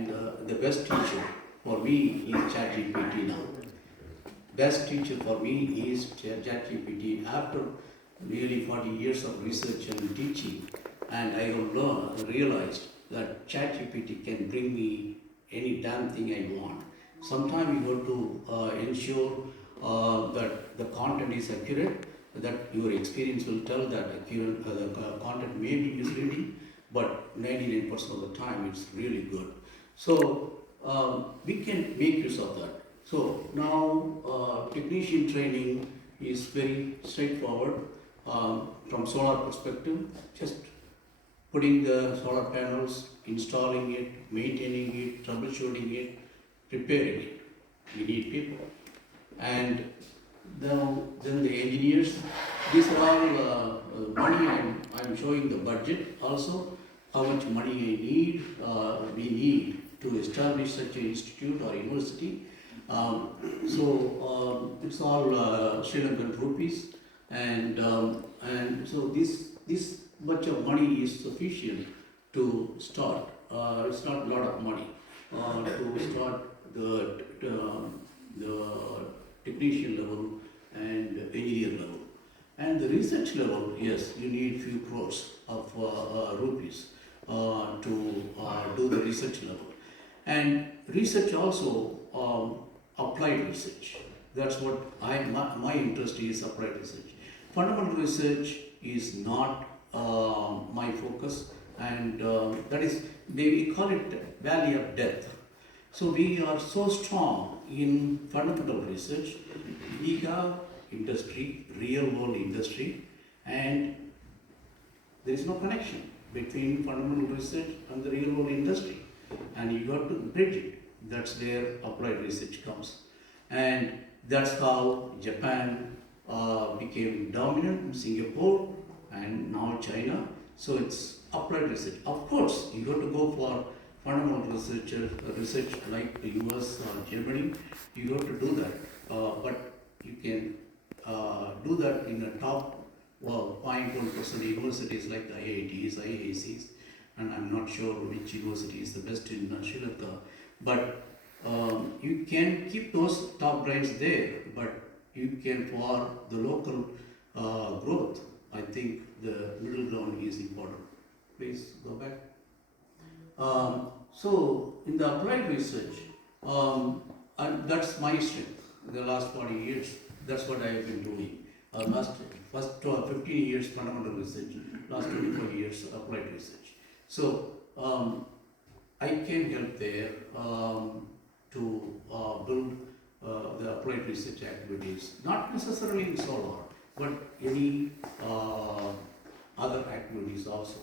and the best teacher for me is ChatGPT now. Best teacher for me is ChatGPT. After nearly 40 years of research and teaching, and I have realized that ChatGPT can bring me any damn thing I want. Sometimes you have to ensure that the content is accurate, that your experience will tell that accurate, the content may be misleading, but 99% of the time it's really good. So we can make use of that. So now technician training is very straightforward from solar perspective. Just putting the solar panels, installing it, maintaining it, troubleshooting it, repairing it. We need people. And then the engineers, these are all money. I'm showing the budget also, how much money we need to establish such an institute or university. It's all Sri Lankan rupees, and so this much of money is sufficient to start. It's not a lot of money to start the technician level and engineer level. And the research level, yes, you need few crores of rupees to do the research level. And research also, applied research. That's what my interest is, applied research. Fundamental research is not my focus, and that is, we call it valley of death. So we are so strong in fundamental research. We have industry, real world industry, and there is no connection between fundamental research and the real world industry, and you got to bridge it. That's where applied research comes, and that's how Japan became dominant, Singapore, and now China. So it's applied research. Of course, you got to go for fundamental research like the US or Germany. You got to do that, but you can do that in the top 0.1% universities like the IITs, IICs, and I'm not sure which university is the best in Sri Lanka. But you can keep those top brains there, but you can, for the local growth, I think the middle ground is important. Please go back. So in the applied research, and that's my strength. In the last 40 years, that's what I have been doing. First 15 years fundamental research, last 24 years applied research. So I can help there to build the applied research activities, not necessarily in solar, but any other activities also.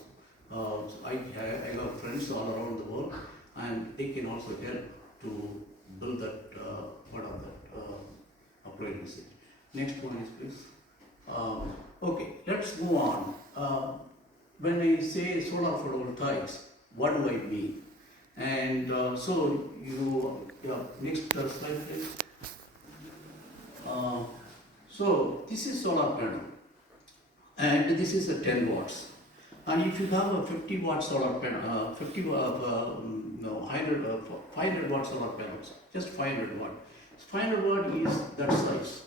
So I have friends all around the world, and they can also help to build that part of that applied research. Next one is please. Okay, let's move on. When I say solar photovoltaics, what do I mean? And so next slide please. So this is solar panel, and this is a 10 watts. And if you have a 50 watt solar panel, 500 watt solar panels, just 500 watt. 500 watt is that size.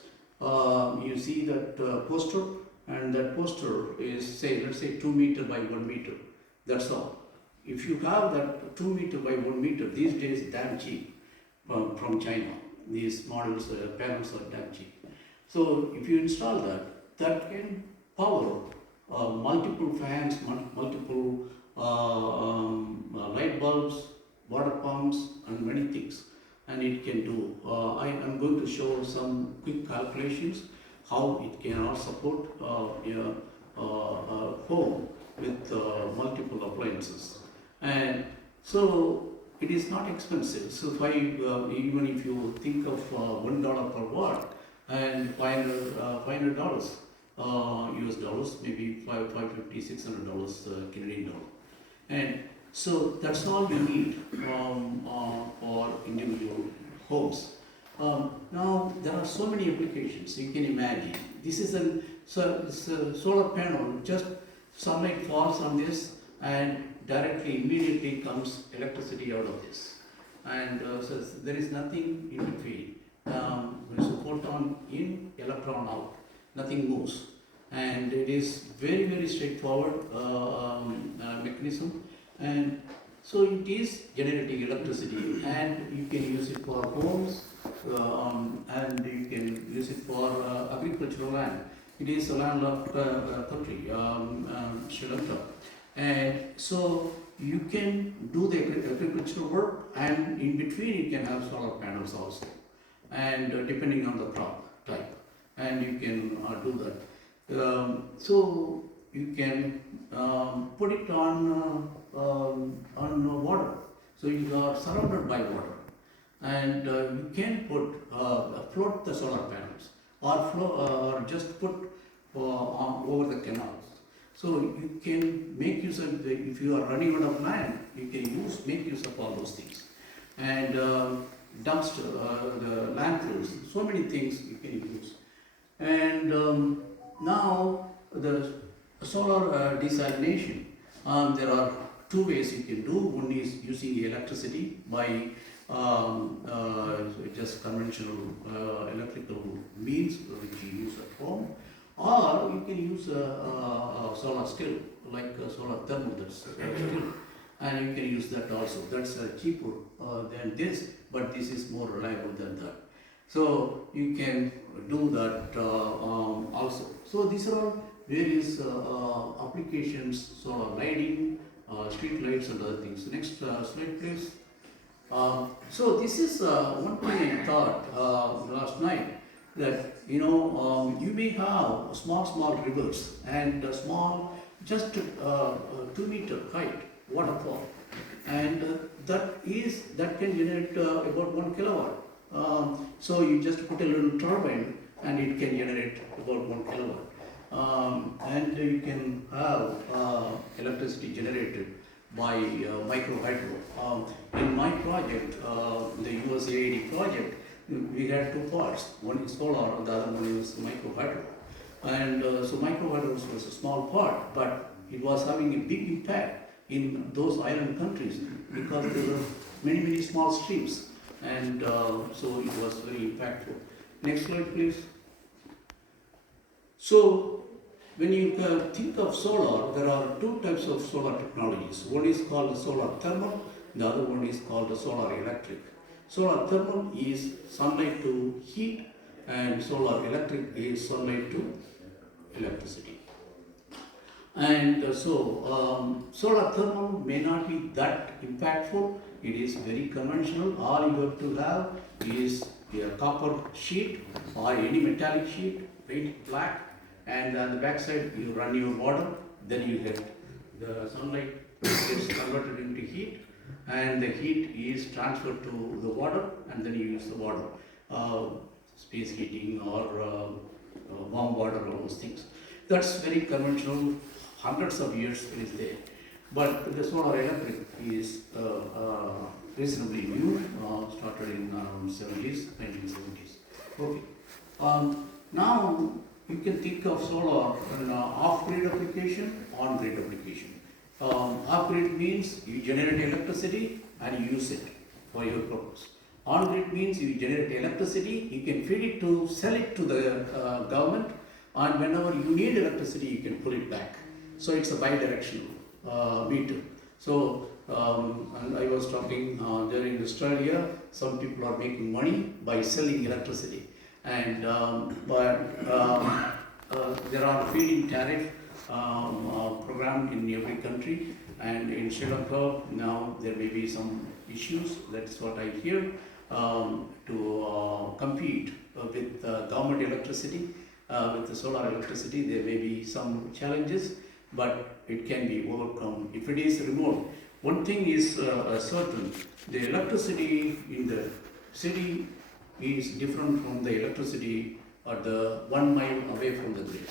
You see that poster, and that poster is let's say 2 meter by 1 meter. That's all. If you have that 2 meter by 1 meter, these days damn cheap from China. These models, panels are damn cheap. So if you install that, that can power multiple fans, multiple light bulbs, water pumps, and many things. And it can do. I am going to show some quick calculations how it can all support home with multiple appliances. And so it is not expensive. So even if you think of $1 per watt and $500 US dollars, maybe $550, $600 Canadian dollar. And so that's all you need for individual homes. Now there are so many applications you can imagine. This is a solar panel, just sunlight falls on this and directly, immediately comes electricity out of this. and so there is nothing in between. It's a photon in, electron out, nothing moves, and it is very very straightforward mechanism, and so it is generating electricity, and you can use it for homes, and you can use it for agricultural land. It is a landlocked country, Sri Lanka, and so you can do the agricultural work, and in between you can have solar panels also, and depending on the crop type, and you can do that. So you can put it on water, so you are surrounded by water, and you can float the solar panels, or just put over the canals. So you can make use of if you are running out of land, you can make use of all those things, and dumpster, the landfills, so many things you can use. And now the solar desalination, there are two ways you can do. One is using electricity by just conventional electrical means which you use at home, or you can use solar still, like solar thermal, that's still, and you can use that also. That's cheaper than this, but this is more reliable than that. So you can do that also. So these are all various applications: solar lighting, street lights, and other things. Next slide, please. So this is one thing I thought last night, that you may have small rivers and small, just 2-meter height waterfall, and that can generate about 1 kilowatt. So you just put a little turbine and it can generate about 1 kilowatt, and you can have electricity generated by micro hydro. In my project, the USAID project, we had two parts. One is solar, and the other one is micro hydro. And so micro hydro was a small part, but it was having a big impact in those island countries because there were many small streams, and so it was very impactful. Next slide, please. So when you think of solar, there are two types of solar technologies. One is called solar thermal, the other one is called solar electric. Solar thermal is sunlight to heat, and solar electric is sunlight to electricity. And solar thermal may not be that impactful. It is very conventional. All you have to have is a copper sheet or any metallic sheet, paint it black, and on the back side you run your water, then you get the sunlight gets converted into heat, and the heat is transferred to the water, and then you use the water, space heating or warm water, all those things. That's very conventional, hundreds of years it is there. But the solar electric is reasonably new, started in 1970s. Okay. Now you can think of solar an off-grid application, on-grid application. Off-grid means you generate electricity and you use it for your purpose. On-grid means you generate electricity, you can feed it to, sell it to the government, and whenever you need electricity, you can pull it back. So it's a bi-directional meter. So, and I was talking there in Australia, some people are making money by selling electricity. And there are feed-in tariff program in every country, and in Sri Lanka now there may be some issues. That's what I hear, to compete with government electricity, with the solar electricity. There may be some challenges, but it can be overcome if it is remote. One thing is certain: the electricity in the city is different from the electricity at the 1 mile away from the grid.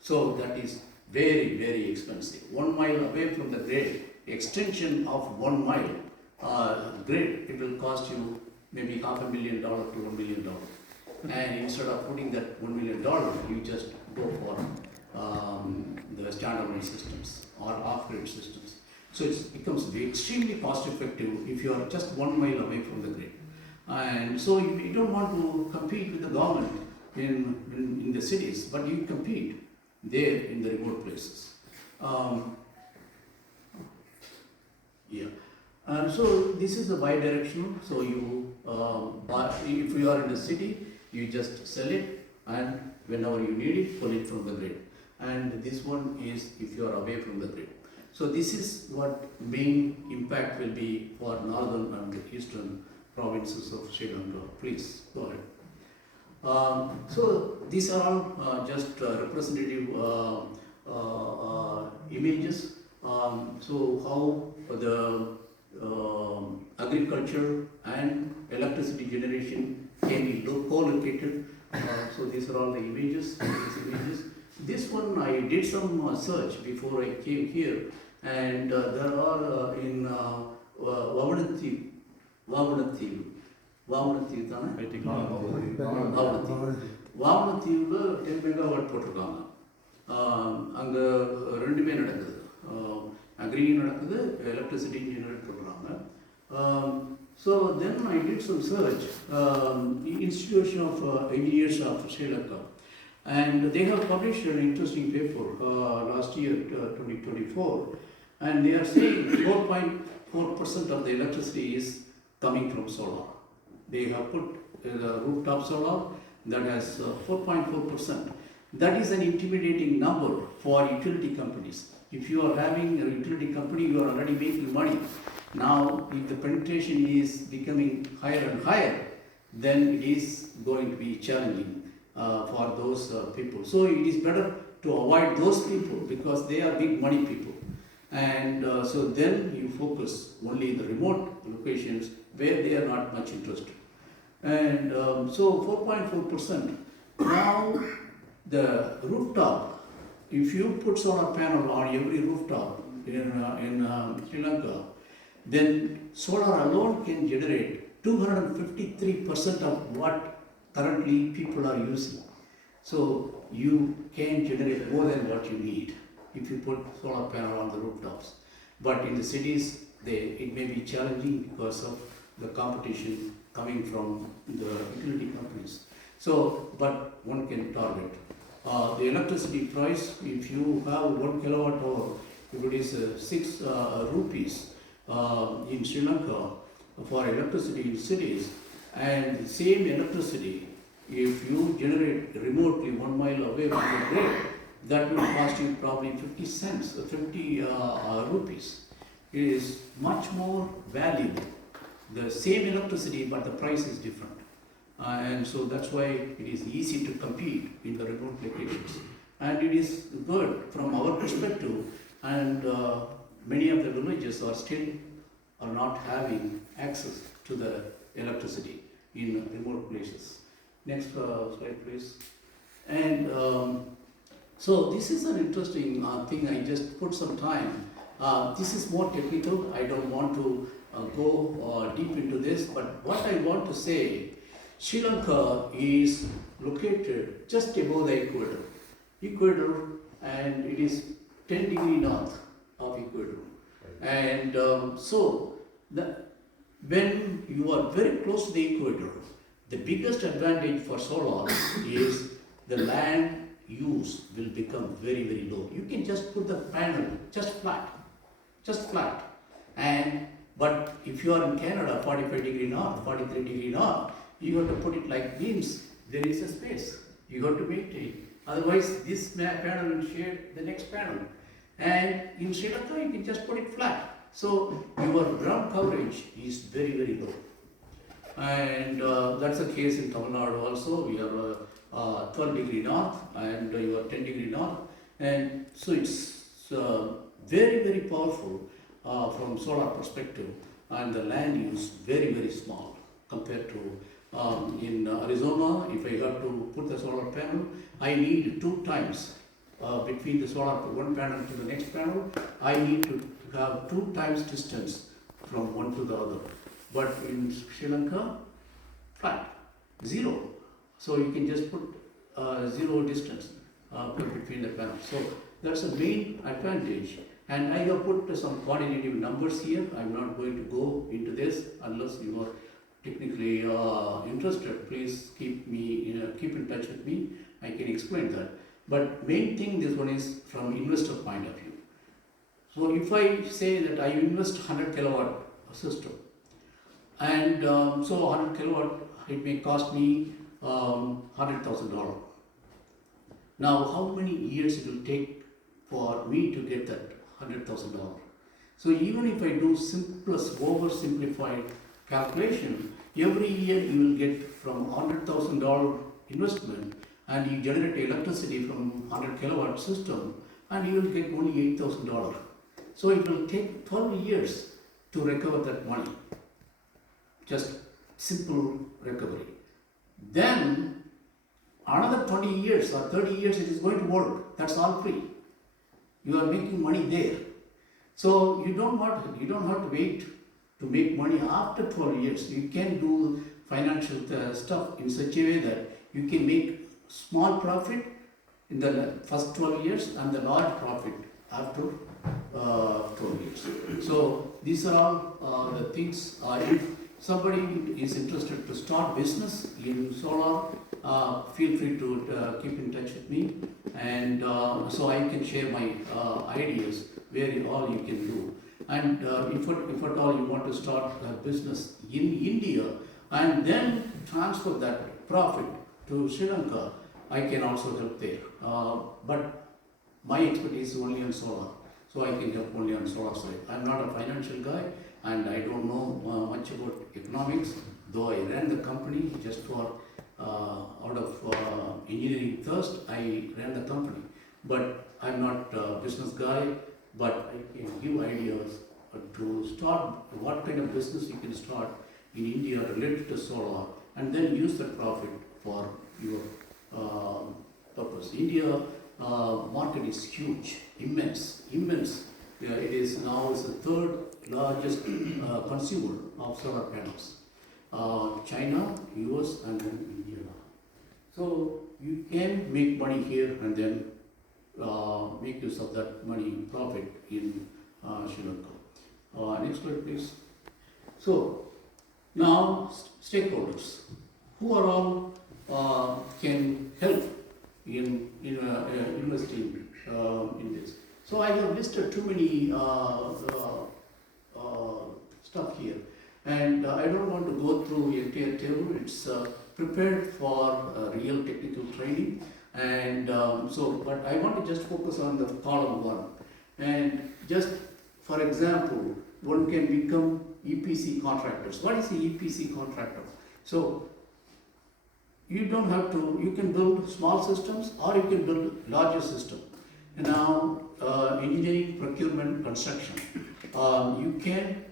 So that is very expensive. 1 mile away from the grid, extension of 1 mile grid, it will cost you maybe $500,000 to $1 million. And instead of putting that $1 million, you just go for the standalone systems or off-grid systems. So it becomes extremely cost effective if you are just 1 mile away from the grid. And so you don't want to compete with the government in the cities, but you compete there in the remote places. Yeah. And so this is a bi-directional. So you, if you are in the city, you just sell it, and whenever you need it, pull it from the grid. And this one is if you are away from the grid. So this is what main impact will be for northern and eastern provinces of Sri Lanka. Please go ahead. So these are all just representative images. So how the agriculture and electricity generation can be co-located. So these are all the images. This one I did some search before I came here, and there are in Vavanathivu, தானே? வாவனத்தீவில் 10 megawatt போட்டிருக்காங்க. அங்கே ரெண்டுமே நடக்குது, அக்ரியும் நடக்குது, எலக்ட்ரிசிட்டியும் generate பண்ணுறாங்க. So then I did some search, Institution of Engineers of Sri Lanka, and they have published an interesting paper last year, 2024, and they are saying 4.4% of the electricity is coming from solar. They have put the rooftop solar that has 4.4%. That is an intimidating number for utility companies. If you are having a utility company, you are already making money. Now, if the penetration is becoming higher and higher, then it is going to be challenging for those people. So it is better to avoid those people because they are big money people. And so then you focus only in the remote locations where they are not much interested. And so 4.4%. Now the rooftop, if you put solar panel on every rooftop in Sri Lanka, then solar alone can generate 253% of what currently people are using. So you can generate more than what you need if you put solar panel on the rooftops. But in the cities, it may be challenging because of the competition coming from the utility companies. So, but one can target. The electricity price, if you have 1 kilowatt hour, if it is 6 rupees in Sri Lanka for electricity in cities, and the same electricity, if you generate remotely 1 mile away from the grid, that will cost you probably 50 cents, 50 rupees. It is much more valuable. The same electricity, but the price is different. And so that's why it is easy to compete in the remote locations. And it is good from our perspective, and many of the villages are not having access to the electricity in remote places. Next slide, please. And so this is an interesting thing. I just put some time. This is more technical. I don't want to go deep into this, but what I want to say, Sri Lanka is located just above the equator, and it is 10 degrees north of equator. And so when you are very close to the equator, the biggest advantage for solar is the land use will become very, very low. You can just put the panel just flat. And but if you are in Canada, 45 degree north, 43 degree north, you have to put it like beams. There is a space. You have to maintain. Otherwise, this panel will shade the next panel. And in Sri Lanka, you can just put it flat. So your ground coverage is very, very low. And that's the case in Tamil Nadu also. We are 12 degree north, and you are 10 degree north. And so it's very, very powerful from solar perspective, and the land use very, very small compared to in Arizona. If I have to put the solar panel, I need 2 times between the solar one panel to the next panel. I need to have 2 times distance from one to the other. But in Sri Lanka, flat, 0. So you can just put 0 distance between the panels. So that's the main advantage. And I have put some quantitative numbers here. I'm not going to go into this unless you are technically interested. Please keep in touch with me. I can explain that. But main thing, this one is from investor point of view. So if I say that I invest 100 kilowatt system, and so 100 kilowatt, it may cost me $100,000. Now, how many years it will take for me to get that $100,000? So even if I do simplest, oversimplified calculation, every year you will get from $100,000 investment, and you generate electricity from 100 kilowatt system, and you will get only $8,000. So it will take 12 years to recover that money. Just simple recovery. Then another 20 years or 30 years it is going to work. That's all free. You are making money there. So you don't have to wait to make money after 12 years. You can do financial stuff in such a way that you can make small profit in the first 12 years and the large profit after 12 years. So these are all the things. If somebody is interested to start business in solar, feel free to keep in touch with me, and so I can share my ideas where all you can do. And if at all you want to start a business in India and then transfer that profit to Sri Lanka, I can also help there. But my expertise is only on solar, so I can help only on solar side. I'm not a financial guy, and I don't know much about economics, though I ran the company just for out of engineering thirst. I ran the company, but I'm not a business guy, but I can give ideas to start what kind of business you can start in India related to solar, and then use the profit for your purpose. India market is huge, immense. It is now the third largest consumer of solar panels. China, US, and then India. So you can make money here and then make use of that money profit in Sri Lanka. Next slide, please. So now stakeholders, who are all can help in investing in this. So I have listed too many stuff here, and I don't want to go through the entire table. It's prepared for real technical training, and but I want to just focus on the column one. And just for example, one can become EPC contractors. What is the EPC contractor? So you don't have to, you can build small systems or you can build larger system. And now engineering, procurement, construction. You can,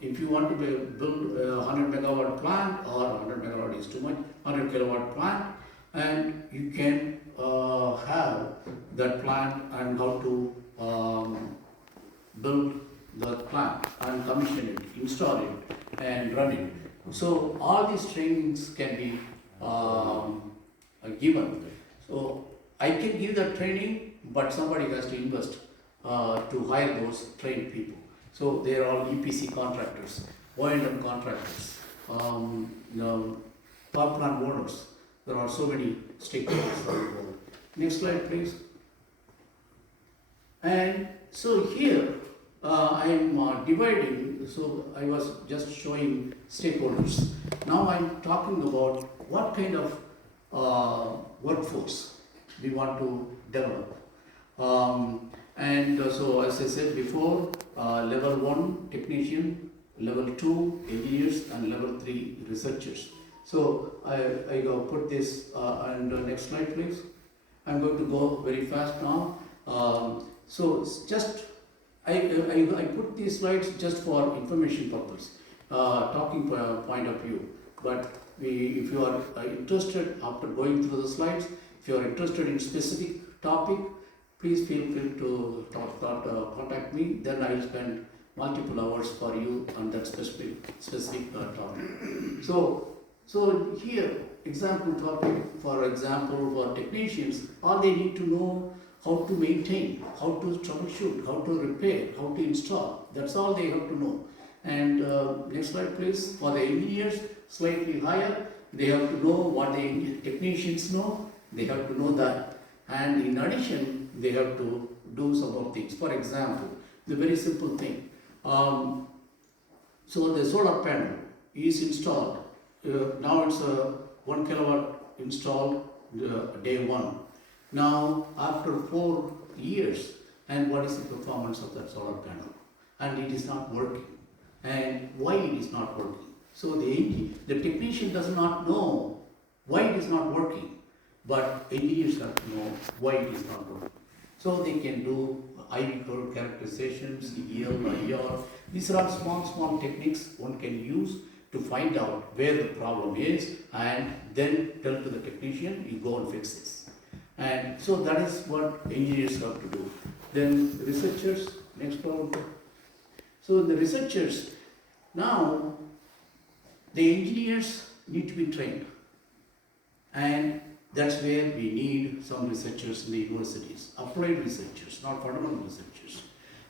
if you want to build a 100 megawatt plant, or 100 megawatt is too much, 100 kilowatt plant, and you can have that plant and how to build the plant and commission it, install it, and run it. So all these trainings can be given. So I can give that training, but somebody has to invest to hire those trained people. So they are all EPC contractors, O&M contractors, power plant owners. There are so many stakeholders. Next slide, please. And so here I am dividing. So I was just showing stakeholders. Now I'm talking about what kind of workforce we want to develop. So as I said before, level 1 technician, level 2 engineers, and level 3 researchers. So I put this and next slide please. I'm going to go very fast now. So it's just I put these slides just for information purpose, talking point of view. But if you are interested after going through the slides, if you are interested in specific topic, please feel free to contact me. Then I will spend multiple hours for you on that specific topic. So here, example topic, for example, for technicians, all they need to know how to maintain, how to troubleshoot, how to repair, how to install. That's all they have to know. And next slide please. For the engineers, slightly higher, they have to know what the technicians know, they have to know that. And in addition, they have to do some of things. For example, the very simple thing. So the solar panel is installed. Now it's a 1 kilowatt installed day one. Now after 4 years, and what is the performance of that solar panel? And it is not working. And why it is not working? So the technician does not know why it is not working, but engineers have to know why it is not working. So they can do IV curve characterizations, EL, IR. These are all small techniques one can use to find out where the problem is and then tell to the technician, you go and fix this. And so that is what engineers have to do. Then the researchers, next problem. So the researchers, now the engineers need to be trained. And that's where we need some researchers in the universities, applied researchers, not fundamental researchers.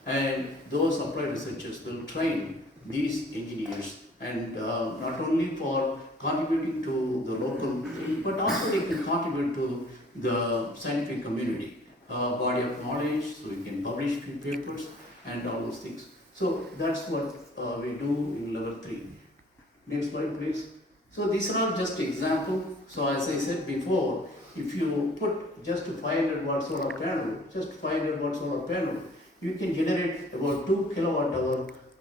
And those applied researchers will train these engineers, and not only for contributing to the local field, but also they can contribute to the scientific community, body of knowledge, so we can publish few papers and all those things. So that's what we do in level 3. Next slide please. So these are all just examples. So as I said before, if you put just a 500 watt solar panel, you can generate about 2 kilowatt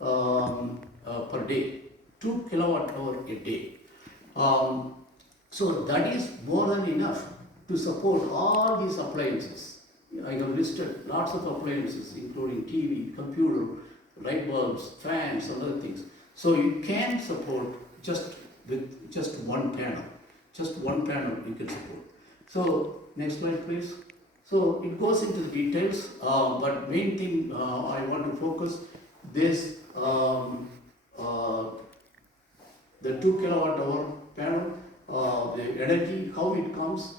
hour per day. 2 kilowatt hour a day. So that is more than enough to support all these appliances. I have listed lots of appliances, including TV, computer, light bulbs, fans, and other things. So you can support with just one panel. Just one panel you can support. So next slide please. So it goes into the details, but main thing I want to focus this the 2 kilowatt hour panel, the energy, how it comes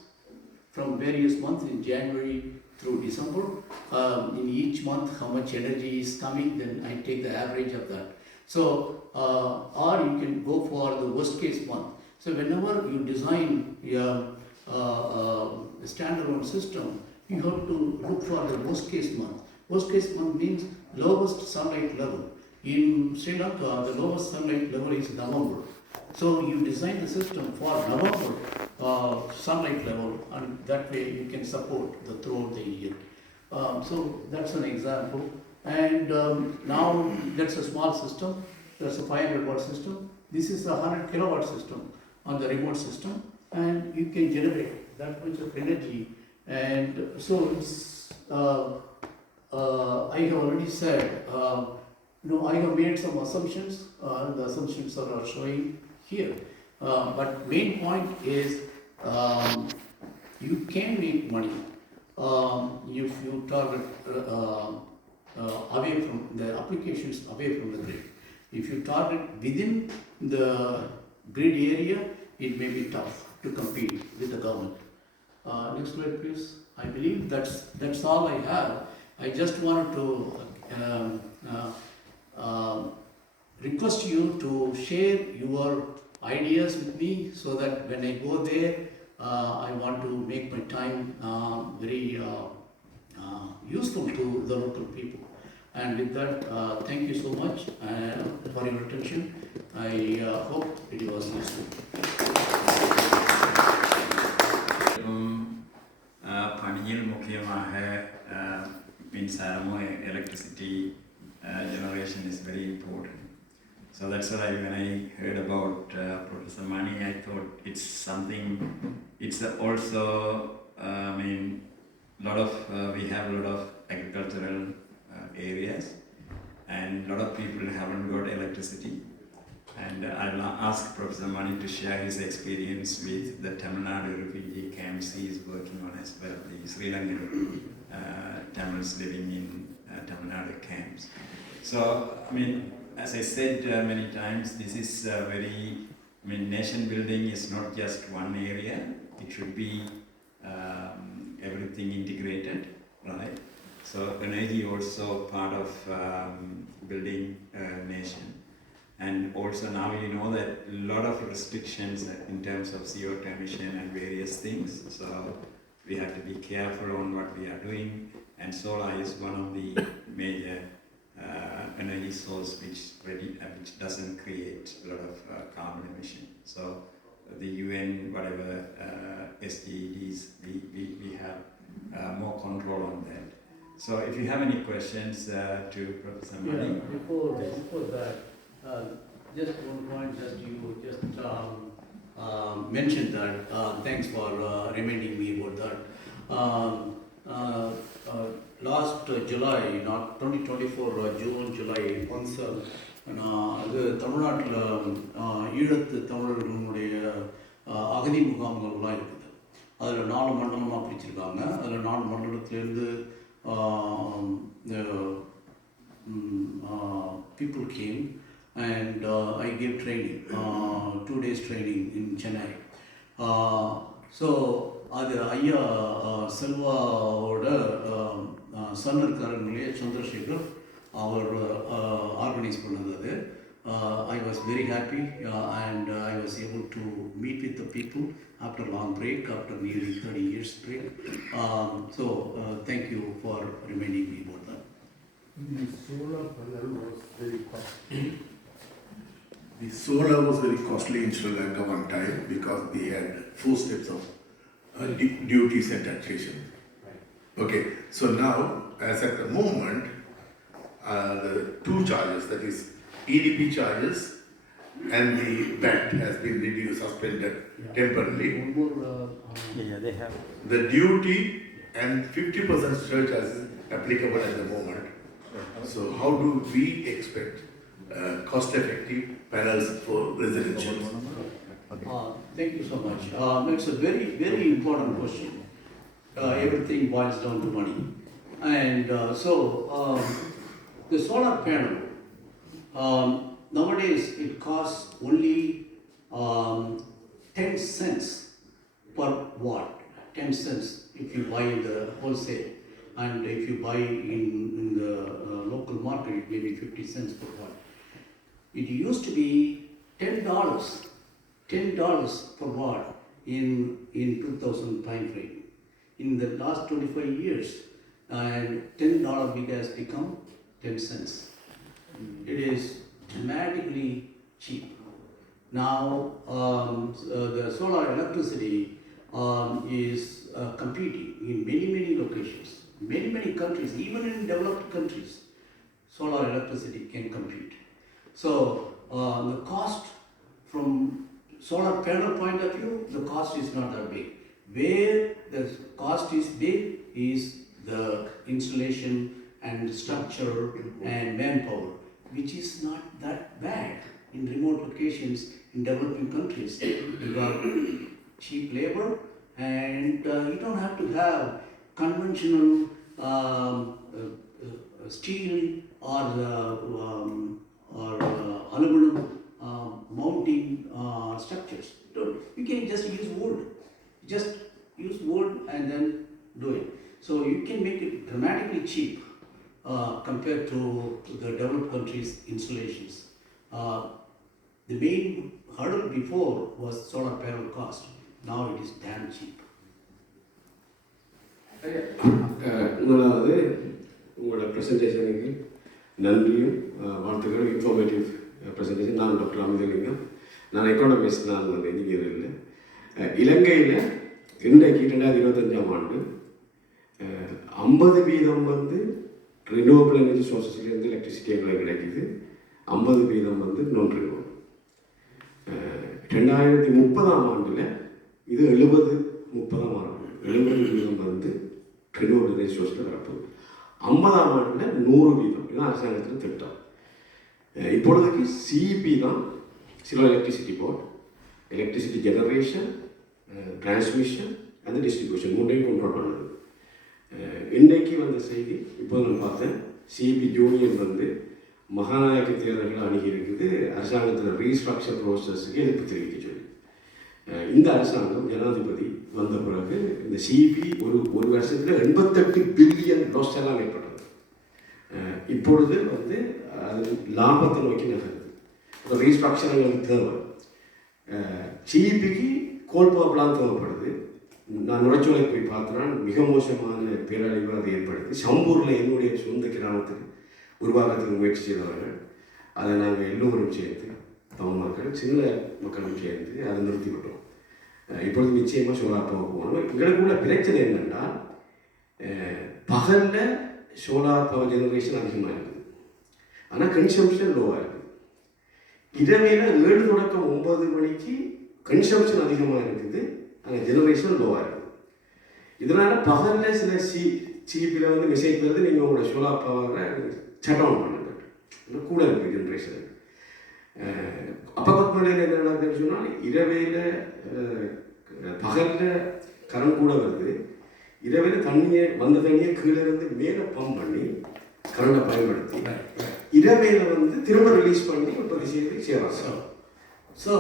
from various months in January through December. In each month how much energy is coming, then I take the average of that. So, or you can go for the worst case month. So whenever you design your standalone system, you have to look for the worst case month. Worst case month means lowest sunlight level. In Sri Lanka, the lowest sunlight level is November. So you design the system for November sunlight level, and that way you can support the throughout the year. So that's an example. And now that's a small system. That's a 500 watt system. This is a 100 kilowatt system on the remote system, and you can generate that much of energy. And so it's I have already said, I have made some assumptions. The assumptions are showing here. But main point is you can make money if you target away from the applications, away from the grid. If you target within the grid area, it may be tough to compete with the government. Next slide please. I believe that's all I have. I just wanted to request you to share your ideas with me, so that when I go there, I want to make my time very useful to the local people. And with that, thank you so much for your attention. I hope it was useful. Panhil Mukhiyama hai means electricity generation is very important. So that's why when I heard about Professor Mani, I thought it's something. It's also we have a lot of agricultural areas, and a lot of people haven't got electricity. And I'll ask Professor Mani to share his experience with the Tamil Nadu refugee camps he is working on as well, the Sri Lankan Tamils living in Tamil Nadu camps. So, as I said many times, this is nation building is not just one area. It should be everything integrated. right? So energy also part of building a nation. And also now you know that a lot of restrictions in terms of CO2 emission and various things. So we have to be careful on what we are doing. And solar is one of the major energy source which doesn't create a lot of carbon emission. So the UN, whatever SDGs, we have more control on that. So if you have any questions to Professor Mani. Before that, just one point, you mentioned that. Thanks for reminding me about that. Last July, not 2024, June, July, once அது தமிழ்நாட்டில் ஈழத்து தமிழர்களுடைய அகதி முகாம்கள்லாம் இருக்குது. அதில் 4 மண்டலமாக பிரிச்சிருக்காங்க. அதில் 4 மண்டலத்திலேருந்து people came and I gave training, 2 days training in Chennai. So அது ஐயா செல்வாவோட சன் இருக்காருங்களே சந்திரசேகர் அவர் ஆர்கனைஸ் பண்ணது அது. I was very happy and I was able to meet with the people after a long break, after nearly 30 years break. So thank you for reminding me about that. The solar panel was very costly. The solar was very costly in Sri Lanka one time because they had 4 steps of duties and taxation. Okay, so now, as at the moment, the 2 charges, that is EDP charges and the VAT has been reduced, suspended temporarily. They have. The duty and 50% surcharge is applicable at the moment. So how do we expect cost-effective panels for residential? Thank you so much. It's a very, very important question. Everything boils down to money. And the solar panel, nowadays it costs only 10 cents per watt. 10 cents if you buy in the wholesale. And if you buy in the local market, it may be 50 cents per watt. It used to be $10 per watt in 2000 time frame. In the last 25 years, and $10 has become 10 cents. It is dramatically cheap. Now, the solar electricity is competing in many locations, many countries, even in developed countries. Solar electricity can compete. So, the cost from solar panel point of view, the cost is not that big. Where the cost is big is the installation and structure and manpower, which is not that bad in remote locations in developing countries. You got cheap labor and you don't have to have conventional steel or aluminum mounting structures. You can just use wood. Just use wood and then do it. So you can make it dramatically cheap compared to the developed countries' installations. The main hurdle before was solar panel cost. Now it is damn cheap. முதலாவது உங்களோட ப்ரெசன்டேஷனுக்கு நன்றியும் வாழ்த்துக்கள். Informative presentation. நான் doctor அமிதலிங்கம். நான் economist. நான் engineer இல்லை. இலங்கையில் இன்றைக்கு 2025ஆம் ஆண்டு 50% ரினியூவபிள் எனர்ஜி சோர்ஸஸ்லேருந்து எலக்ட்ரிசிட்டி எங்களுக்கு கிடைக்குது. 50% நான் ரினியூவபிள். 2030ஆம் ஆண்டில் இது 70-30 ஆகும். 70% ரினியூவபிள் எனர்ஜி சோர்ஸில் வரப்போகுது. 50ஆம் ஆண்டில் 100%. இதுதான் அரசாங்கத்தில் திட்டம். இப்பொழுதுக்கு சிஇபி தான் Ceylon electricity board, electricity generation, transmission அந்த டிஸ்ட்ரிபியூஷன் 3ஐயும் கண்ட்ரோல் பண்ணுது. இன்றைக்கு வந்த செய்தி இப்போ நான் பார்த்தேன், சிபி யூனியன் மகாநாயக்க தேர்தல்களை அணுகி இருக்குது. அரசாங்கத்தில் ரீஸ்ட்ரக்சர் ப்ரோசஸுக்கு எதிர்ப்பு தெரிவிக்க சொல்லி இந்த அரசாங்கம் ஜனாதிபதி வந்த பிறகு இந்த சிபி ஒரு வருஷத்தில் 88 பில்லியன் லாஸ் எல்லாம் ஏற்பட்டது. இப்பொழுது வந்து அது லாபத்தை நோக்கி நகருது. இப்போ ரீஸ்ட்ரக்சரிங் தேவை. சிபிக்கு கோல் பவர் பிளான் தேவைப்படுது. நான் நுரைச்சோலை போய் பார்த்தேன்னா மிக மோசமான பேரழிவு அது ஏற்படுது. சம்பூரில் என்னுடைய சொந்த கிராமத்துக்கு உருவாக்கத்துக்கு முயற்சி செய்தவர்கள் அதை நாங்கள் எல்லோரும் சேர்த்து தமிழ் மக்கள் சின்ன மக்களும் சேர்ந்து அதை நிறுத்திவிட்டோம். இப்பொழுது நிச்சயமாக சோலார் பவர் போகணும். எங்களுக்குள்ள பிரச்சனை என்னென்னா பகலில் சோலார் பவர் ஜெனரேஷன் அதிகமாக இருக்குது, ஆனால் கன்சம்ஷன் லோவாக இருக்குது. இரவையில் 7 தொடக்கம் 9 மணிக்கு கன்சம்ஷன் அதிகமாக இருக்குது, ஆனால் ஜெனரேஷன் லோவாக இருக்குது. இதனால் பகலில் சில சிபியில் வந்து மெசேஜ் வருது, நீங்கள் உங்களோட சோலார் பவரை ஷட் டவுன் பண்ணுங்க, கூட இருக்குது ஜெனரேஷன். அப்பக்கத்து மலையில் என்ன நடக்குதுன்னு சொன்னால் இரவையில் பகலில் கரண்ட் கூட வருது, இரவையில் வந்த தண்ணியை கீழே இருந்து மேலே பம்ப் பண்ணி கரண்டை பயன்படுத்தி இரவையில் வந்து திரும்ப ரிலீஸ் பண்ணி உற்பத்தி செய்து செய்கிறாங்க. So,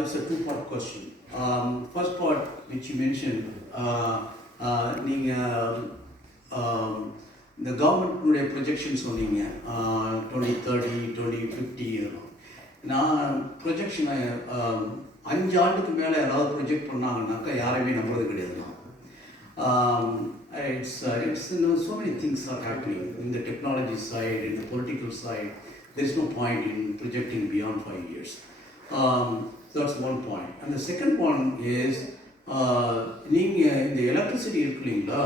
it's a two-part question. First part which you mentioned, the government projections சொன்னீங்க 2030, 2050. நான் ப்ரொஜெக்ஷன் 5 ஆண்டுக்கு மேலே ஏதாவது ப்ரொஜெக்ட் பண்ணாங்கன்னாக்கா யாரையுமே நம்புறது கிடையாது. It's so many things are happening in the technology side, in the political side. There is no point in projecting beyond 5 years. That's one point. And the second one is, நீங்கள் இந்த electricity இருக்கு இல்லைங்களா,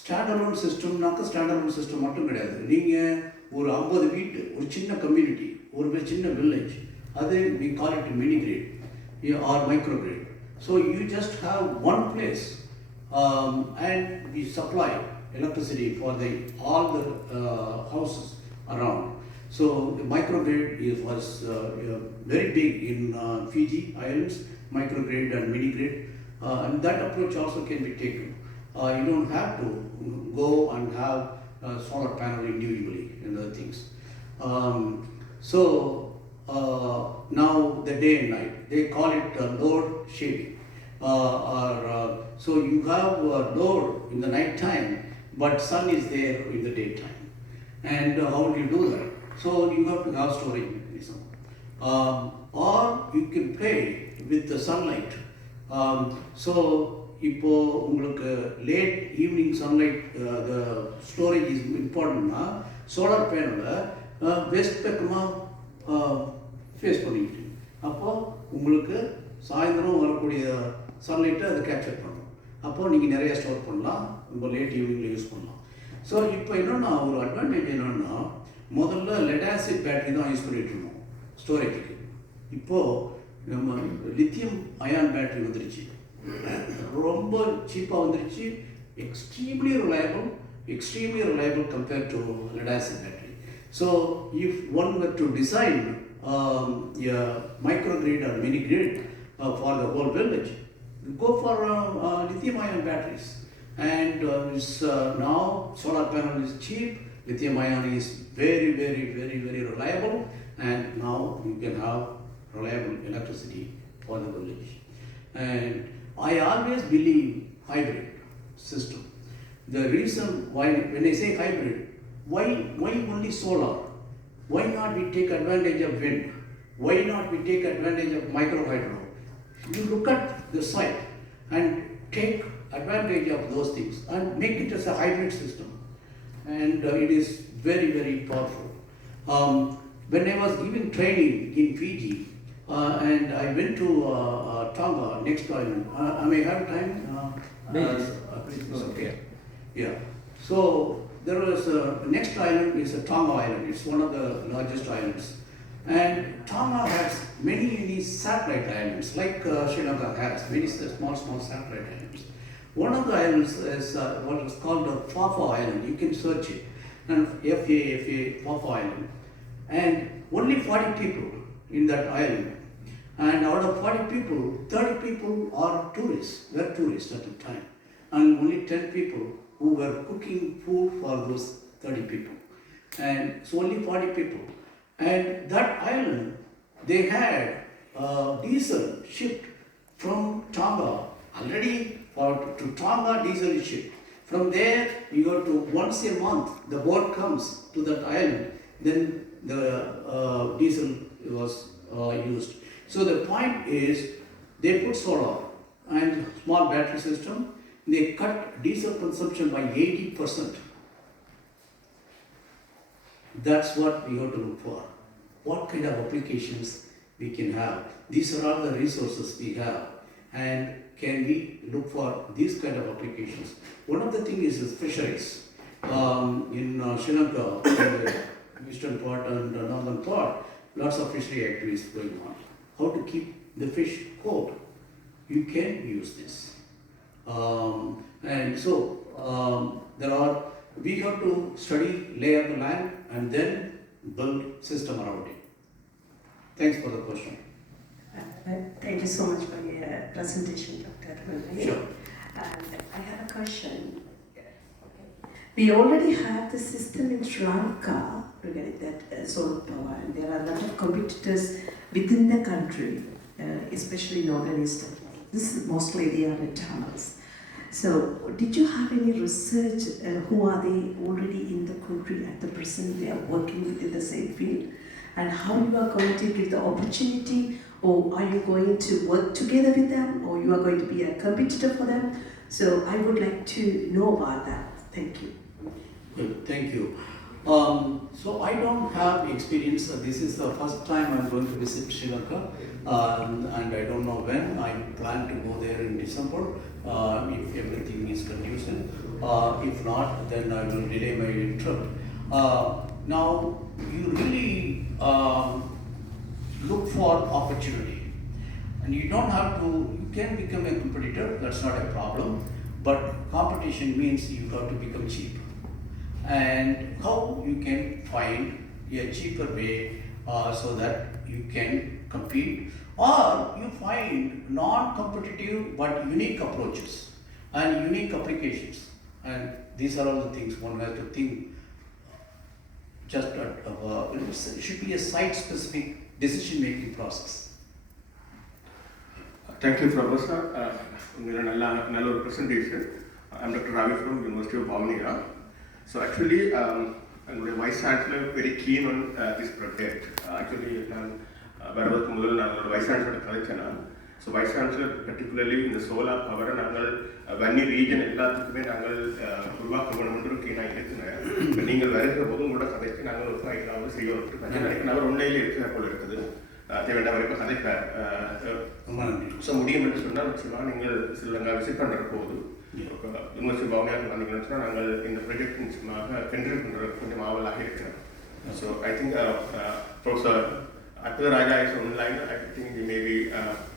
standalone சிஸ்டம்னாக்கா standalone system மட்டும் கிடையாது. நீங்கள் ஒரு 50 வீட்டு, ஒரு சின்ன கம்யூனிட்டி, ஒரு சின்ன வில்லேஜ், அது we call it mini grid or micro grid. So you just have one place and we supply electricity for all the houses around. So the microgrid was very big in Fiji Islands, microgrid and mini grid, and that approach also can be taken. You don't have to go and have solar panel individually and other things. Now the day and night, they call it load shedding. So you have load in the night time, but sun is there in the daytime. And how do you do that? So you have to have storage mechanism. Or you can play with the sunlight. So இப்போ உங்களுக்கு late evening sunlight the storage is importantனா solar பேனலை west பக்கமாக face பண்ணிக்கிட்டு, அப்போது உங்களுக்கு சாயந்தரம் வரக்கூடிய சன்லைட்டை அதை கேப்சர் பண்ணணும். அப்போது நீங்கள் நிறையா ஸ்டோர் பண்ணலாம், உங்கள் லேட் ஈவினிங்கில் யூஸ் பண்ணலாம். ஸோ இப்போ என்னென்னா ஒரு அட்வான்டேஜ் என்னென்னா, முதல்ல லெட் ஆசிட் பேட்டரி தான் யூஸ் பண்ணிகிட்டு இருந்தோம் ஸ்டோரேஜுக்கு. இப்போது நம்ம லித்தியம் அயான் பேட்டரி வந்துருச்சு, ரொம்ப சீப்பாக வந்துருச்சு, extremely reliable compared to lead acid battery. So if one were to design a microgrid or mini grid for the whole village, go for lithium ion batteries. And now solar panel is cheap, lithium ion is very reliable, and now you can have reliable electricity for the village. And I always believe hybrid system. The reason why, when I say hybrid, why only solar? Why not we take advantage of wind? Why not we take advantage of micro hydro? You look at the site and take advantage of those things and make it as a hybrid system. And it is very powerful. When I was giving training in Fiji, and I went to Tonga, next island. I may have time. Okay. Yeah. So there was next island is a Tonga island. It's one of the largest islands, and Tonga has many satellite islands, like Sri Lanka has many small satellite islands. One of the islands is what is called the Fafa Island. You can search it, and FA Fafa Island, and only 40 people in that island. And out of 40 people, 30 people were tourists at the time, and only 10 people who were cooking food for those 30 people. And so only 40 people. And that island, they had diesel shipped from Tonga, already to Tonga diesel is shipped. From there, you go to once a month, the boat comes to that island, then the diesel was used. So the point is, they put solar and small battery system, they cut diesel consumption by 80%. That's what we have to look for. What kind of applications we can have. These are all the resources we have. And can we look for these kind of applications? One of the things is fisheries. In Sri Lanka, in the eastern part and the northern part, lots of fishery activities going on. How to keep the fish cold? You can use this. And so we have to study, lay out the land, and then build system around it. Thanks for the question. Thank you so much for your presentation, Dr. Mani. Sure. And I have a question. We already have the system in Sri Lanka regarding that solar power, and there are a lot of competitors within the country, especially northern eastern. This is mostly they are in tunnels. So, did you have any research? Who are they already in the country at the present? They are working within the same field, and how you are going to give the opportunity, or are you going to work together with them, or you are going to be a competitor for them? So, I would like to know about that. Thank you. Good, thank you. So I don't have experience. This is the first time I'm going to visit Sri Lanka, and I don't know when. I plan to go there in December if everything is conducive. If not, then I will delay my trip. Now, you really look for opportunity, and you don't have to. You can become a competitor. That's not a problem. But competition means you have to become cheap. And how you can find a cheaper way so that you can compete, or you find non-competitive but unique approaches and unique applications. And these are all the things one has to think. Just it should be a site-specific decision-making process. Thank you, Professor. Nalla presentation. I'm Dr. Ravi from University of Bhavnira. So actually, the Vice Chancellor very keen on this project. Actually, Vice Chancellor so Vice Chancellor particularly in the solar power and Vani region எல்லாத்துக்குமே நாங்கள் உருவாக்க வேணும்னு கீழே இருக்கிறேன். நீங்கள் வருகிற போது உங்களோட கதைக்கு நாங்கள் ஒரு ஃபைலாவது செய்ய நினைக்கிறேன். அவர் உண்மையிலே இருக்கிற போல இருக்குது. தேவையான வரைக்கும் கதைப்பார். ஸோ முடியும் என்று சொன்னால் நீங்கள் ஸ்ரீலங்கா விசிட் பண்ணுற போது யூனிவர்சிட்டி பவனியாக வந்தீங்கன்னு சொன்னால் நாங்கள் இந்த ப்ராஜெக்ட் நிச்சயமாக கண்டினியூ பண்ணுறது கொஞ்சம் ஆவலாக இருக்கிறேன். So I think professor after the Raja is online, I think it may be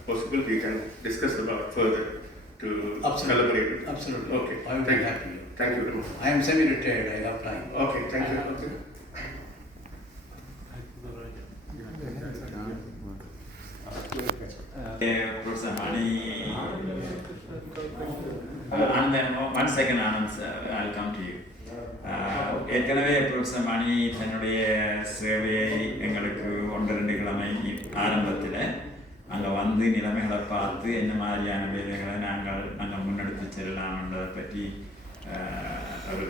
possible we can discuss about further to collaborate. Absolutely. Okay. I will be happy. Thank you. I am semi-retired. I have time. Okay. Thank you. Okay. Professor Mani, and then 1 second, Anand, I'll come to you. ஏற்கனவே professor மணி தன்னுடைய சேவையை எங்களுக்கு 1-2 கிழமை ஆரம்பத்தில் அங்கே வந்து நிலைமைகளை பார்த்து என்ன மாதிரியான வேலைகளை நாங்கள் முன்னெடுத்து செல்லலாம்ன்றதை பற்றி ஒரு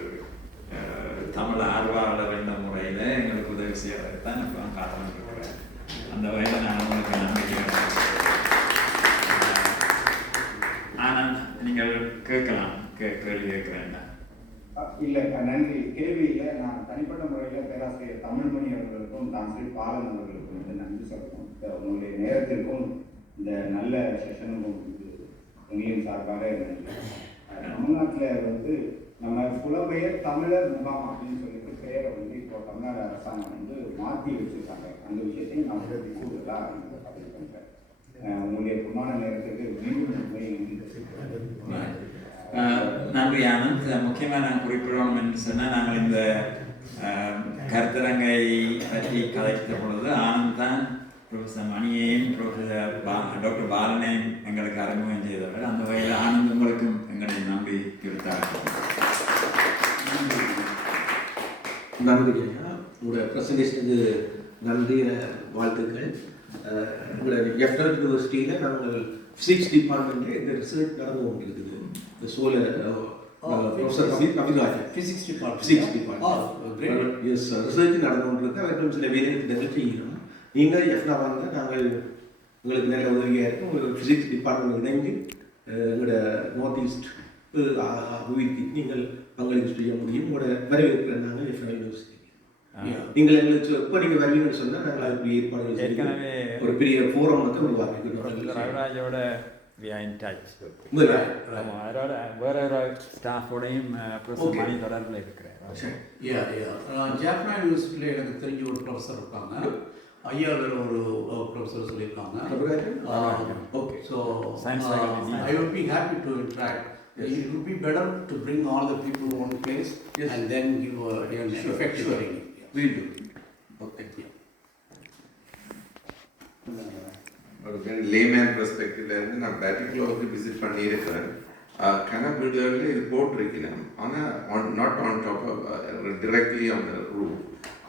தமிழ் ஆர்வலர் என்ற முறையில் எங்களுக்கு உதவி செய்யறதுக்கு தான் இப்போ காத்துருக்கிறேன். அந்த வகையில் நான் உங்களுக்கு நம்பிக்கை. ஆனந்த், நீங்கள் கேட்கலாம், கேள்வி கேட்குறேன். இல்லை, நன்றி. கேள்வியில் நான் தனிப்பட்ட முறையில் பேராசிரியர் தமிழ்மணி அவர்களுக்கும் டாக்டர் பாலன் அவர்களுக்கும் வந்து நன்றி சொல்லணும். உங்களுடைய நேரத்திற்கும் இந்த நல்ல செஷனுக்கும் உங்களின் சார்பாக நன்றி. தமிழ்நாட்டில் வந்து நம்ம புலம்பெயர் தமிழர் முகாம் அப்படின்னு சொல்லிட்டு பெயரை வந்து இப்போ தமிழ்நாடு அரசாங்கம் வந்து மாற்றி வச்சுருக்காங்க. அந்த விஷயத்தையும் நான் வந்து கூடுதலாக பதிவு பண்ணுறேன். உங்களுடைய பொன்னான நேரத்துக்கு மீண்டும் நன்றி ஆனந்த். முக்கியமாக நான் குறிப்பிடணும் என்று சொன்னால், நாங்கள் இந்த கருத்தரங்கை பற்றி கதைத்த பொழுது ஆனந்த் தான் ப்ரொஃபஸர் மணியையும் டாக்டர் பாலனையும் எங்களுக்கு அறிமுகம் செய்தவர். அந்த வகையில் ஆனந்த் உங்களுக்கும் எங்களை நம்பி கொடுத்தார். நன்றி ஐயா, உங்களோட ப்ரெசன்டேஷனுக்கு நன்றி, வாழ்த்துக்கள். உங்களை எஃப்டர் யூனிவர்சிட்டியில் நாங்கள் ஃபிசிக்ஸ் டிபார்ட்மெண்ட்டில் இந்த ரிசர்ச் நடந்து கொண்டு இருக்குது இந்த சோலர் ப்ரொஃபஸர் தமிழ்நாட்டில் Physics department. Physics department Oh, great. Yes research நடந்து கொண்டு இருக்கு அவர்கள் சில வேலைகள் செய்யணும் நீங்கள் எஃப்னா வாங்க நாங்கள் உங்களுக்கு நல்ல உதவியாக இருக்கும் உங்களுக்கு ஃபிசிக்ஸ் டிபார்ட்மெண்ட் இணைந்து எங்களோட நார்த் ஈஸ்ட் அபிவிருத்திக்கு நீங்கள் பங்களிப்பு செய்ய முடியும் உங்களோட வரவேற்கிற நாங்கள் எஃப்னா யூனிவர்சிட்டி நீங்கள் எங்களுக்கு எப்போ நீங்கள் வருவீங்கன்னு சொன்னால் நாங்கள் அதுக்கு ஏற்பாடு செய்து ஒரு பெரிய ஃபோரம் வந்து உருவாக்கிக்கிறோம் ரவிராஜோட we are in touch. வேற ஒரு ஸ்டாஃபோடையும் ப்ரொஃபஸர் மணி தொடர்பில் இருக்கிறேன். ஜாப்னா யூனிவர்சிட்டியில் எனக்கு தெரிஞ்ச ஒரு ப்ரொஃபஸர் இருக்காங்க, ஐயா வேறு ஒரு ப்ரொஃபஸர் சொல்லியிருக்காங்க. Okay, so I would be happy to interact. It would be better to bring all the people to one place and then give an effective training. We will do. Okay. ஒரு layman பெர்ஸ்பெக்டிவ்ல இருந்து நான் பேட்டிக்லோவுக்கு visit பண்ணியிருக்கிறேன். கனவீடுகளில் இது போட்டிருக்கிறேன், ஆனால் not on top directly on the roof.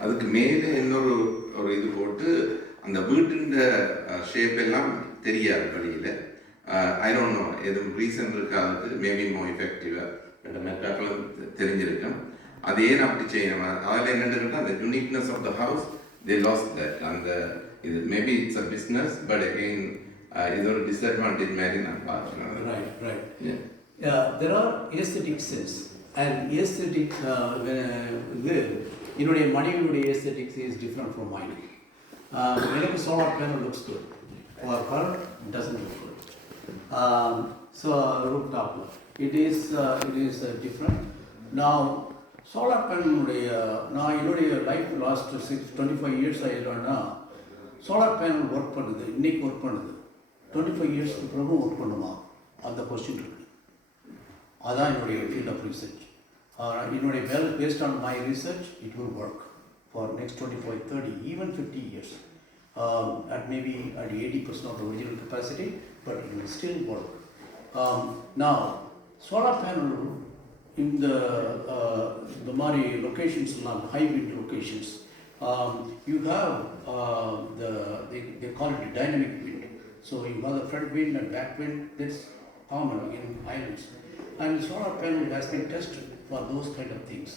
அதுக்கு மேலே இன்னொரு இது போட்டு அந்த வீட்டின் ஷேப் எல்லாம் தெரியாது வழியில். ஐ டோன்ட் நோ எதுவும் ரீசன் இருக்காது, மேபி மோ எஃபெக்டிவாக மெட்டாக்களும் தெரிஞ்சிருக்கேன். அது ஏன் அப்படி செய்யணும், அதில் என்னென்னு அந்த uniqueness of the house they lost that. அந்த இது maybe it's a business, but again இது ஒரு டிஸ்அட்வான்டேஜ் மாதிரி நான் பார்க்குறேன். Right. There are aesthetic sense and aesthetic என்னுடைய மனைவியுடைய aesthetics is different from mine. எனக்கு solar panel looks good, for her it doesn't look good. So rooftop it is different. Now solar panel நான் என்னுடைய life last 25 years ஆயிடும்னா solar panel work பண்ணுது, இன்னைக்கு work பண்ணுது, 25 இயர்ஸ்க்கு பிறகு ஒர்க் பண்ணுமா அந்த கொஸ்டின் இருக்குது. அதான் என்னுடைய ஃபீல்ட் ஆஃப் ரிசர்ச். என்னுடைய well based on my research it will work for next 25, 30, even 50 years. At maybe at 80% of the original capacity, but it will still work. Now, solar panel in the Mari locations, high wind locations, you have they call it dynamic wind. So you have the front wind and back wind. That's common in islands. And solar panel has been tested for those kind of things.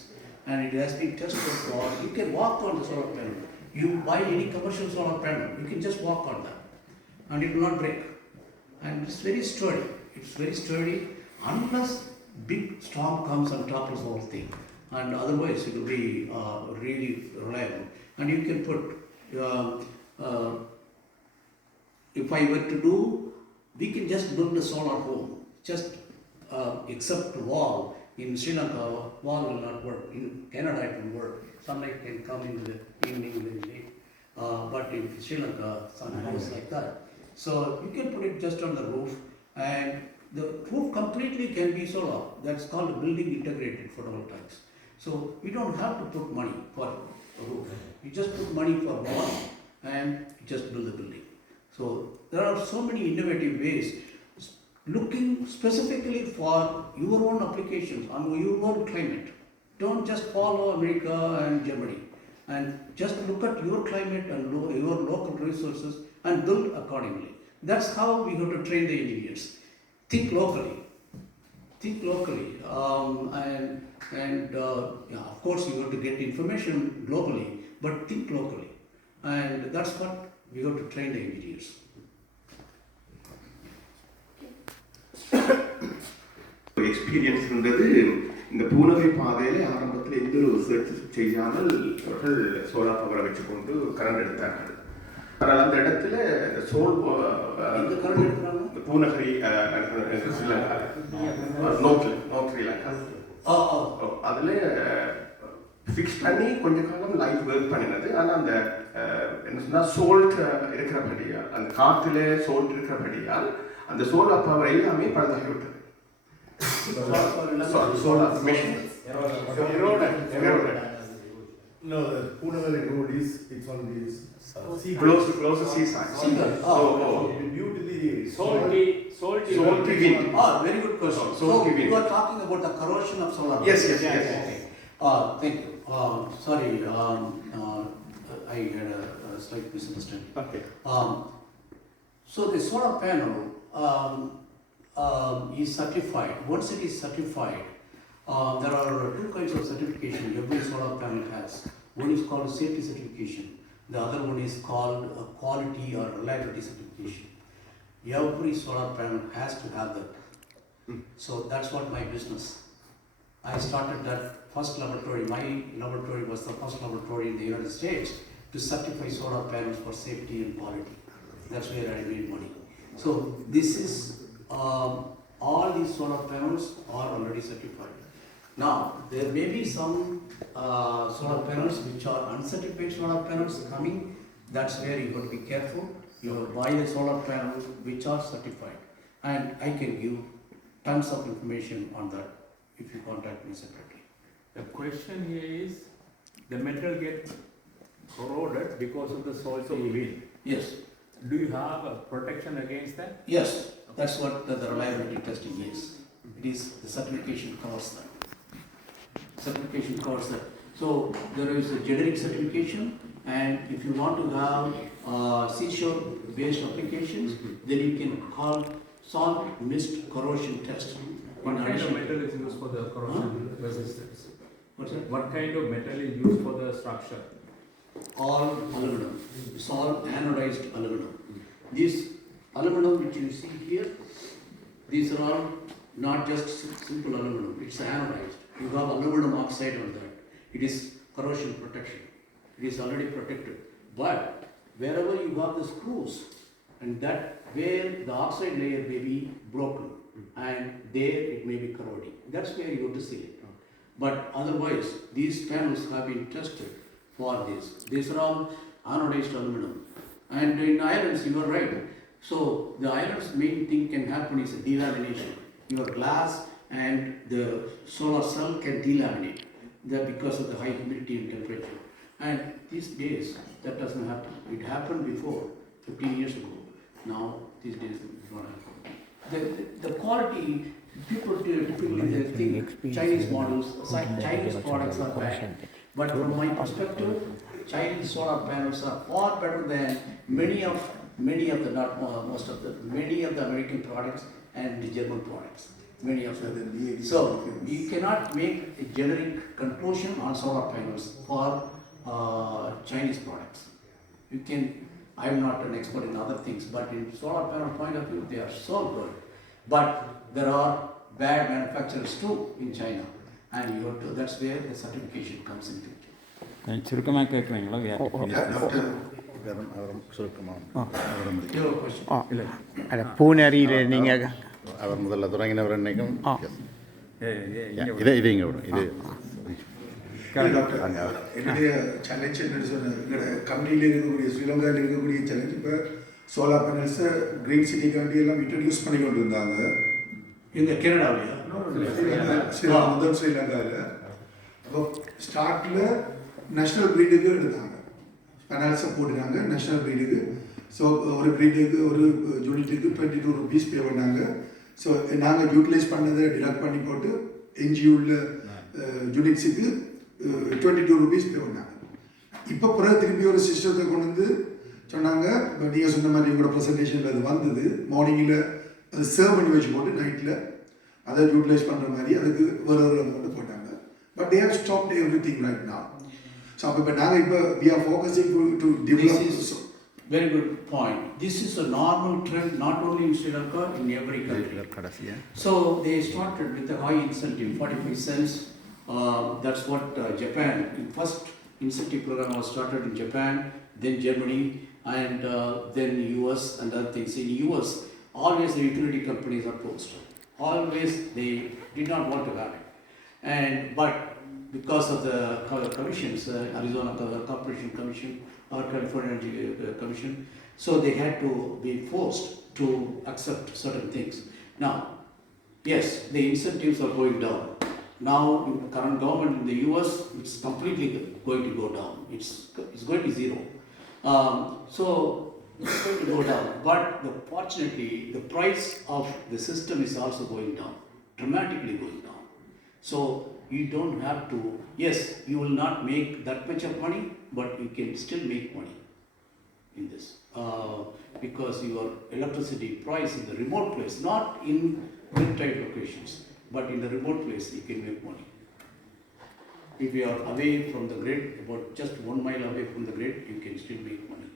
And it has been tested for, you can walk on the solar panel. You buy any commercial solar panel, you can just walk on that. And it will not break. And it's very sturdy. It's very sturdy unless big storm comes and topples the whole thing. And otherwise it will be really reliable. And you can put, if I were to do, we can just build a solar home, just except the wall. In Sri Lanka, wall will not work. In Canada it will work. Sunlight can come in the evening very late. But in Sri Lanka, sun goes like that. So you can put it just on the roof, and the roof completely can be solar. That's called building integrated photovoltaics. So we don't have to put money for a roof. You just put money for wall and you just build the building. So there are so many innovative ways, looking specifically for your own applications on your own climate. Don't just follow America and Germany, and just look at your climate and your local resources and build accordingly. That's how we have to train the engineers. Think locally. And of course you have to get information globally, but think locally. And that's what we have to train the engineers. எக்ஸ்பீரியன்ஸ்ன்றது இந்த பூனகை பாதையில் ஆரம்பத்தில் எந்த ஒரு research செய்யாமல் அவர்கள் solar பவரை வச்சுக்கொண்டு current எடுத்தார்கள். ஆனால் அந்த இடத்துல பூனகரி அதில் ஃபிக்ஸ் பண்ணி கொஞ்ச காலம் லைட் ஒர்க் பண்ணினது. ஆனால் அந்த என்ன சொன்னால் சோல்ட் இருக்கிறபடியால், அந்த காற்றுல சோல்ட் இருக்கிறபடியால் அந்த சோலார் பவர் எல்லாமே பழுதாகிவிட்டது. Solar machine. Eroded. No, the Punagari road it's on the close to seaside. Due to the salty wind. Very good question. So you are talking about the corrosion of solar. Yes. Thank you. Sorry, I had a slight misunderstanding. Okay. So the solar panel is certified. Once it is certified, there are two kinds of certification every solar panel has. One is called safety certification. The other one is called a quality or reliability certification. Every solar panel has to have that. So that's what my business. I started that first laboratory. My laboratory was the first laboratory in the United States to certify solar panels for safety and quality. That's where I made money. So this is, all these solar panels are already certified. Now, there may be some solar panels which are uncertified solar panels coming. That's where you have to be careful. You will buy the solar panels which are certified. And I can give tons of information on that if you contact me separately. The question here is, the metal gets corroded because of the salty wind. Yes, Do you have a protection against that? yes, that's what the reliability testing is. It is, the certification covers that. Certification covers that. So there is a generic certification, and if you want to have seashore based applications, then you can call salt mist corrosion test. What In kind of addition- metal is used for the corrosion resistance? What's that? What kind of metal is used for the structure? All aluminum. It's all anodized aluminum. This aluminum which you see here, these are all not just simple aluminum, it's anodized. You have aluminum oxide on that. It is corrosion protection. It is already protected. But wherever you have the screws, and that where the oxide layer may be broken, and there it may be corroding. That's where you have to seal it. But otherwise, these panels have been tested for this. These are all anodized aluminum. And in irons, you are right. So the irons main thing can happen is a delamination. Your glass and the solar cell can delaminate because of the high humidity and temperature. And these days, that doesn't happen. It happened before, 15 years ago. Now, these days, it's not happening. The quality, people typically they think Chinese models, Chinese products are bad. But from my perspective, Chinese solar panels are far better than many of the, not most of the, many of the American products and the German products. Many of them. So you cannot make a generic conclusion on solar panels for Chinese products. You can. I am not an expert in other things, but in solar panel point of view, they are so good. But there are bad manufacturers too in China, and you have to, that's where the certification comes into it. ചുരുക്കമായി കേൾക്കണമെങ്കിലോ Your question. അല്ല പൂനരിയിലെ നിങ്ങൾ அவர் முதல்ல தொடங்கினவர் என்னைக்கும் ஆ. இது இங்கே விடும் இது என்னுடைய சேலஞ்ச் என்னன்னு சொன்ன எங்களோட கம்பெனியில் இருக்கக்கூடிய ஸ்ரீலங்காவில் இருக்கக்கூடிய சேலஞ்ச் இப்போ சோலார் பேனல்ஸை க்ரீன் சிட்டிக்காண்டி எல்லாம் இன்ட்ரடியூஸ் பண்ணி கொண்டு இருந்தாங்க In the Canada, ஸ்ரீலங்காவில் அப்போ ஸ்டார்டில் நேஷ்னல் க்ரீடுக்கு எடுத்தாங்க பேனல்ஸை போட்டுட்டாங்க நேஷ்னல் க்ரீடுக்கு ஸோ ஒரு க்ரீடுக்கு ஒரு யூனிட்டுக்கு ₹22 பே பண்ணாங்க ஸோ நாங்கள் யூட்டிலைஸ் பண்ணதை டிடக்ட் பண்ணி போட்டு என்ஜிஓவில் யூனிட்ஸுக்கு ₹22 பே பண்ணாங்க. இப்போ பிறகு திருப்பி ஒரு சிஸ்டத்தை கொண்டு வந்து சொன்னாங்க, இப்போ நீங்கள் சொன்ன மாதிரி உங்களோட ப்ரெசன்டேஷனில் அது வந்தது, மார்னிங்கில் அது சர்வ் பண்ணி வச்சு போட்டு நைட்டில் அதை யூட்டிலைஸ் பண்ணுற மாதிரி அதுக்கு ஒரு அமௌண்ட்டு போட்டாங்க. But they have stopped everything right now. So அப்போ இப்போ நாங்கள் இப்போ we are focusing to develop. Very good point. This is a normal trend, not only in Sri Lanka, in every country. So they started with a high incentive, 45 cents. That's what Japan, first incentive program was started in Japan, then Germany, and then US and other things. In US, always the utility companies are opposed. Always they did not want to have it. But because of the commissions, Arizona Corporation Commission or California Energy Commission, so they had to be forced to accept certain things. Now, yes, the incentives are going down. Now, in the current government in the US, it's completely going to go down. It's going to zero. So it's going to go down. But fortunately, the price of the system is also going down, dramatically going down. So you don't have to, yes, you will not make that much of money, but you can still make money. in this because your electricity price in the remote place, not in grid-tight locations, but in the remote place, you can make money. If you are away from the grid, about just 1 mile away from the grid, you can still make money.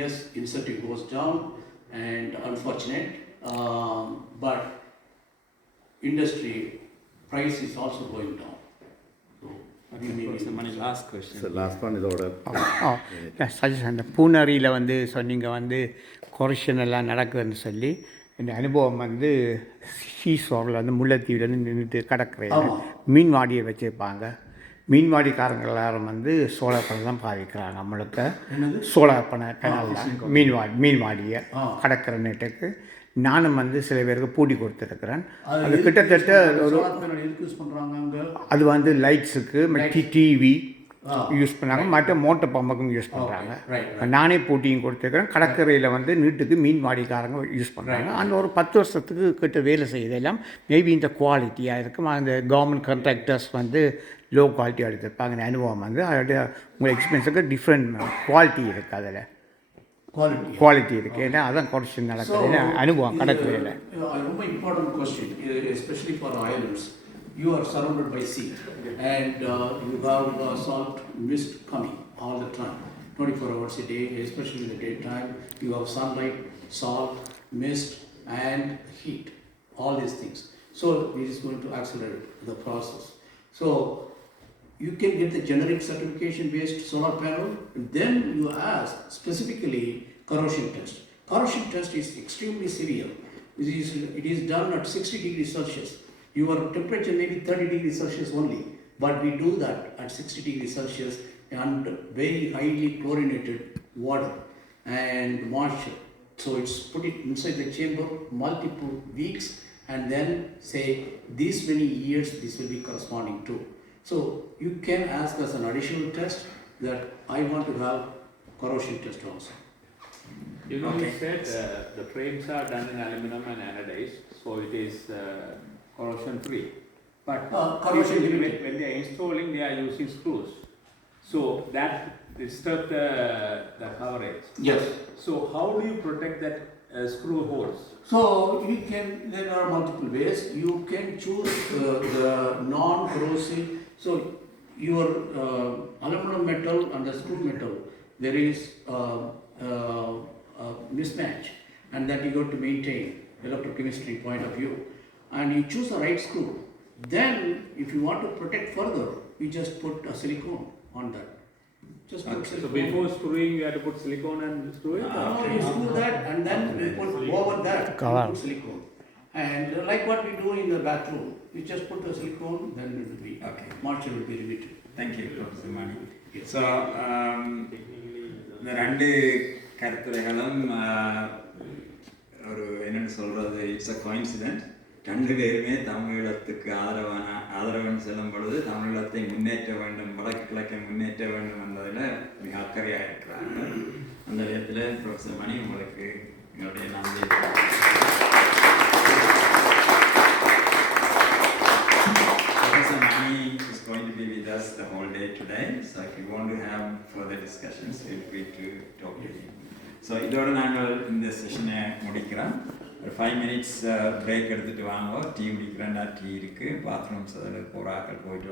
Yes, incentive goes down, and unfortunate, but industry price is also going down. So, we may Professor Mani, last question. So last one இதோட suggestion அந்த பூனரியில் வந்து சொன்னீங்க வந்து corrosion எல்லாம் நடக்குதுன்னு சொல்லி இந்த அனுபவம் வந்து சீசோரில் வந்து முல்லைத்தீவுலேருந்து நின்றுட்டு கடற்கரையில் மீன்வாடியை வச்சுருப்பாங்க. மீன்வாடிக்காரங்க எல்லாரும் வந்து சோலார் பேனல் தான் பாவிக்கிறாங்க. நம்மளுக்கு சோலார் பேனலில் மீன்வாடியை கடற்கரை நெட்டுக்கு நானும் வந்து சில பேருக்கு பூட்டி கொடுத்துருக்குறேன். அது கிட்டத்தட்ட ஒரு அது வந்து லைட்ஸுக்கு டிவி யூஸ் பண்ணாங்க, மற்ற மோட்டர் பம்புக்கும் யூஸ் பண்ணுறாங்க. நானே பூட்டியும் கொடுத்துருக்குறேன். கடற்கரையில் வந்து நீட்டுக்கு மீன்வாடிக்காரங்க யூஸ் பண்ணுறாங்க. அந்த ஒரு 10 வருஷத்துக்கு கிட்ட வேலை செய்யறதெல்லாம் மேபி இந்த குவாலிட்டியாக இருக்கும். அந்த கவர்மெண்ட் கான்ட்ராக்டர்ஸ் வந்து லோ குவாலிட்டியாக எடுத்துருப்பாங்க. அந்த அனுபவம் வந்து அதோடைய உங்கள் எக்ஸ்பீரியன்ஸுக்கு டிஃப்ரெண்ட் குவாலிட்டி இருக்குது, அதில் குவாலிட்டி இருக்குது. ஏன்னா அதான் கொரப்ஷன் நடக்குது அனுபவம் கடற்கரையில். ரொம்ப important question, especially for islands. You are surrounded by sea and you have salt mist coming all the time, 24 hours a day, especially in the daytime. You have sunlight, salt, mist and heat, all these things. So this is going to accelerate the process. So you can get the generic certification based solar panel, and then you ask specifically corrosion test. Corrosion test is extremely severe. It is done at 60 degrees Celsius. Your temperature may be 30 degrees Celsius only, but we do that at 60 degrees Celsius and very highly chlorinated water and moisture. So it's put it inside the chamber multiple weeks and then say these many years this will be corresponding to. So you can ask us an additional test that I want to have corrosion test also. You know, you said the frames are done in aluminum and anodized, so it is corrosion free. But corrosion when they are installing, they are using screws. So that disturbs the coverage. Yes. So how do you protect that screw holes? So you can, there are multiple ways. You can choose the non-corrosive. So your aluminum metal and the screw metal, there is mismatch, and that you got to maintain electrochemistry point of view. And you choose the right screw. Then, if you want to protect further, you just put a silicone on that. Just put silicone. So before screwing, you have to put silicone and screw it? No, you screw that and then you put over that, you put silicone. And like what we do in the bathroom, you just put the silicone, then it will be, moisture will be remitted. Thank you, Professor Mani. So, இந்த 2 கருத்துரைகளும் ஒரு என்னென்னு சொல்கிறது, it's a coincident. 2 பேருமே தமிழீழத்துக்கு ஆதரவுன்னு செல்லும் பொழுது தமிழீழத்தை முன்னேற்ற வேண்டும், வடக்கு கிழக்கை முன்னேற்ற வேண்டும் என்பதில் மிக அக்கறையாக இருக்கிறாங்க. அந்த விதத்தில் ப்ரொஃபஸர் மணி, உங்களுக்கு எங்களுடைய நன்றி. Professor Mani is going to be with us the whole day today, so if you want to have further discussions, feel free to talk to him. So இதோடு நாங்கள் இந்த செஷனை முடிக்கிறோம். ஒரு 5 minutes பிரேக் எடுத்துகிட்டு வாங்க. டீ முடிக்கிறேன்டா, டீ இருக்குது, bathrooms அதில் போகிறாக்கள் போயிட்டு